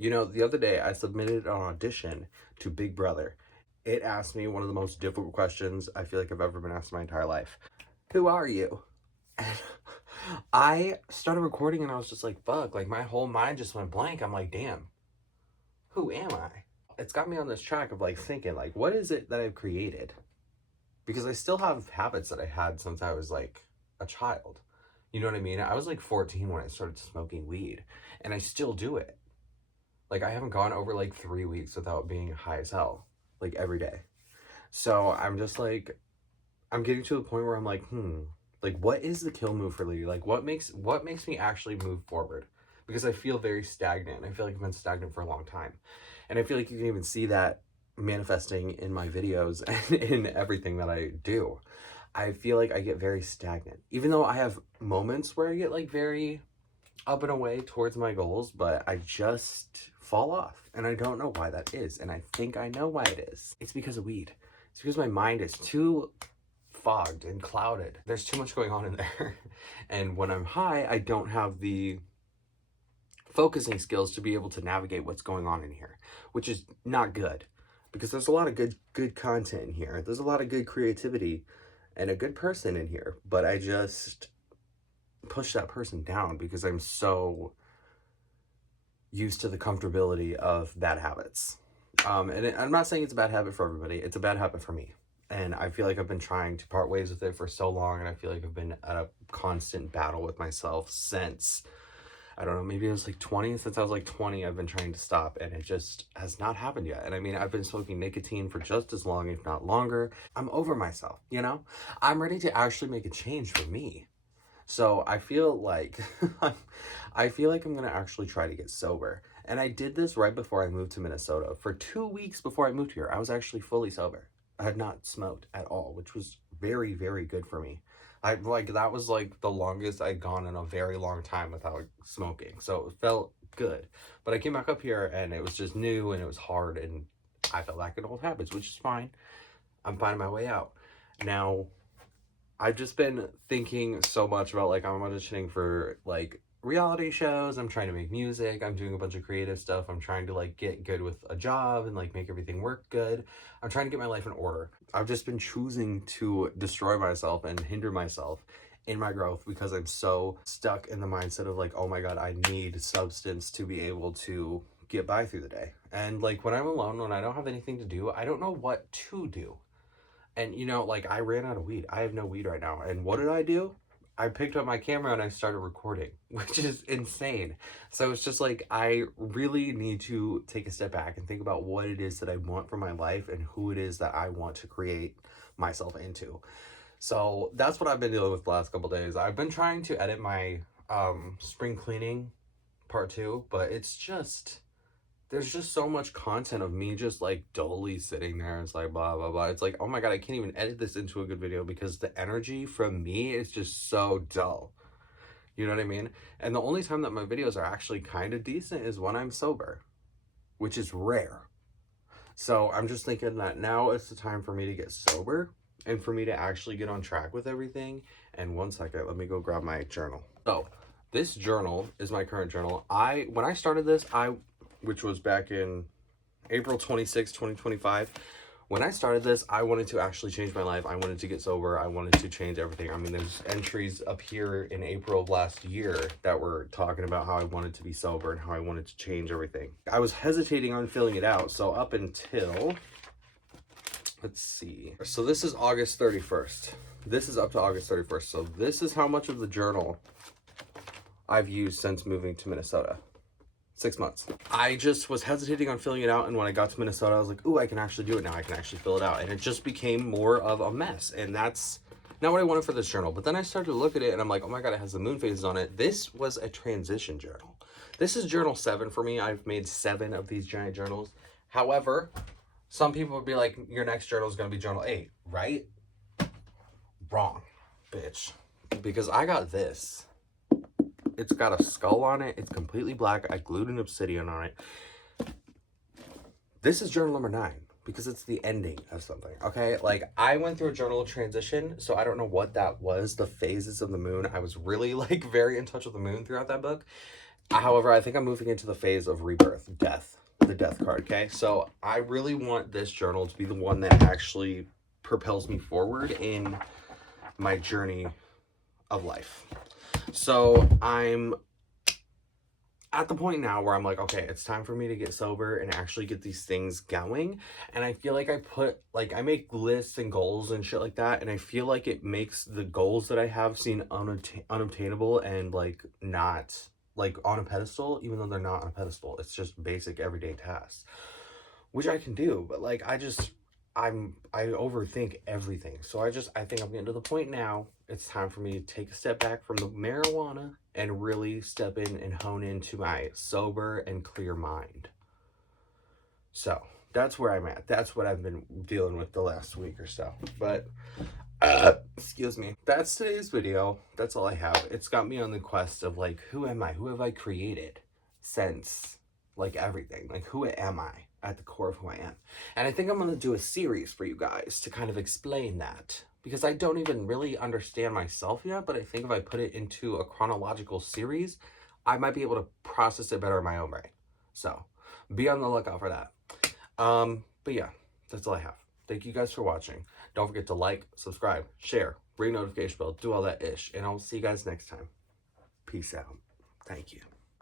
You know, the other day I submitted an audition to Big Brother. It asked me one of the most difficult questions I feel like I've ever been asked in my entire life. Who are you? And I started recording and I was just like, fuck, like my whole mind just went blank. I'm like, damn, who am I? It's got me on this track of like thinking, like, what is it that I've created? Because I still have habits that I had since I was like a child. You know what I mean? I was like 14 when I started smoking weed, and I still do it. Like, I haven't gone over like 3 weeks without being high as hell, like every day. So I'm just like, I'm getting to the point where I'm like, like, what is the kill move for Lee? Like, what makes me actually move forward? Because I feel very stagnant. I feel like I've been stagnant for a long time. And I feel like you can even see that manifesting in my videos and in everything that I do. I feel like I get very stagnant. Even though I have moments where I get like very up and away towards my goals, but I just fall off. And I don't know why that is. And I think I know why it is. It's because of weed. It's because my mind is too fogged and clouded. There's too much going on in there. And when I'm high, I don't have the focusing skills to be able to navigate what's going on in here, which is not good, because there's a lot of good content in here. There's a lot of good creativity and a good person in here, but I just push that person down because I'm so used to the comfortability of bad habits. I'm not saying it's a bad habit for everybody. It's a bad habit for me. And I feel like I've been trying to part ways with it for so long, and I feel like I've been at a constant battle with myself since, I don't know, maybe it was like 20. Since I was like 20, I've been trying to stop, and it just has not happened yet. And I mean, I've been smoking nicotine for just as long, if not longer. I'm over myself, you know? I'm ready to actually make a change for me. So I feel like I'm gonna actually try to get sober. And I did this right before I moved to Minnesota. For 2 weeks before I moved here, I was actually fully sober. I had not smoked at all, which was very, very good for me. That was like the longest I'd gone in a very long time without smoking. So it felt good. But I came back up here and it was just new and it was hard, and I felt back in old habits, which is fine. I'm finding my way out. Now, I've just been thinking so much about, like, I'm auditioning for like reality shows, I'm trying to make music, I'm doing a bunch of creative stuff, I'm trying to like get good with a job and like make everything work good. I'm trying to get my life in order. I've just been choosing to destroy myself and hinder myself in my growth because I'm so stuck in the mindset of like, oh my god, I need substance to be able to get by through the day. And like when I'm alone, when I don't have anything to do, I don't know what to do. And you know, like, I ran out of weed. I have no weed right now. And what did I do? I picked up my camera and I started recording, which is insane. So it's just like, I really need to take a step back and think about what it is that I want for my life and who it is that I want to create myself into. So that's what I've been dealing with the last couple days. I've been trying to edit my spring cleaning part 2, but it's just, there's just so much content of me just like dully sitting there. It's like blah blah blah. It's like, oh my god, I can't even edit this into a good video because the energy from me is just so dull. You know what I mean? And the only time that my videos are actually kind of decent is when I'm sober, which is rare. So I'm just thinking that now it's the time for me to get sober and for me to actually get on track with everything. And one second, let me go grab my journal. So this journal is my current journal. When I started this, which was back in April 26, 2025. When I started this, I wanted to actually change my life. I wanted to get sober. I wanted to change everything. I mean, there's entries up here in April of last year that were talking about how I wanted to be sober and how I wanted to change everything. I was hesitating on filling it out. So up until, let's see. So this is August 31st. This is up to August 31st. So this is how much of the journal I've used since moving to Minnesota. 6 months. I just was hesitating on filling it out, and when I got to Minnesota, I was like, ooh, I can actually do it now. I can actually fill it out. And it just became more of a mess, and that's not what I wanted for this journal. But then I started to look at it, and I'm like, oh my god, it has the moon phases on it. This was a transition journal. This is journal 7 for me. I've made 7 of these giant journals. However, some people would be like, your next journal is going to be journal 8, right? Wrong, bitch. Because I got this. It's got a skull on it. It's completely black. I glued an obsidian on it. This is journal number 9 because it's the ending of something, okay? Like, I went through a journal transition, so I don't know what that was, the phases of the moon. I was really, like, very in touch with the moon throughout that book. However, I think I'm moving into the phase of rebirth, death, the death card, okay? So I really want this journal to be the one that actually propels me forward in my journey of life. So I'm at the point now where I'm like, okay, it's time for me to get sober and actually get these things going. And I feel like I make lists and goals and shit like that. And I feel like it makes the goals that I have seem unobtainable and like not like on a pedestal, even though they're not on a pedestal. It's just basic everyday tasks, which I can do. But like, I overthink everything. So I think I'm getting to the point now. It's time for me to take a step back from the marijuana and really step in and hone into my sober and clear mind. So that's where I'm at. That's what I've been dealing with the last week or so. But excuse me. That's today's video. That's all I have. It's got me on the quest of like, who am I? Who have I created since like everything? Like, who am I at the core of who I am? And I think I'm going to do a series for you guys to kind of explain that, because I don't even really understand myself yet. But I think if I put it into a chronological series, I might be able to process it better in my own brain. So be on the lookout for that. But yeah, that's all I have. Thank you guys for watching. Don't forget to like, subscribe, share, ring notification bell, do all that ish. And I'll see you guys next time. Peace out. Thank you.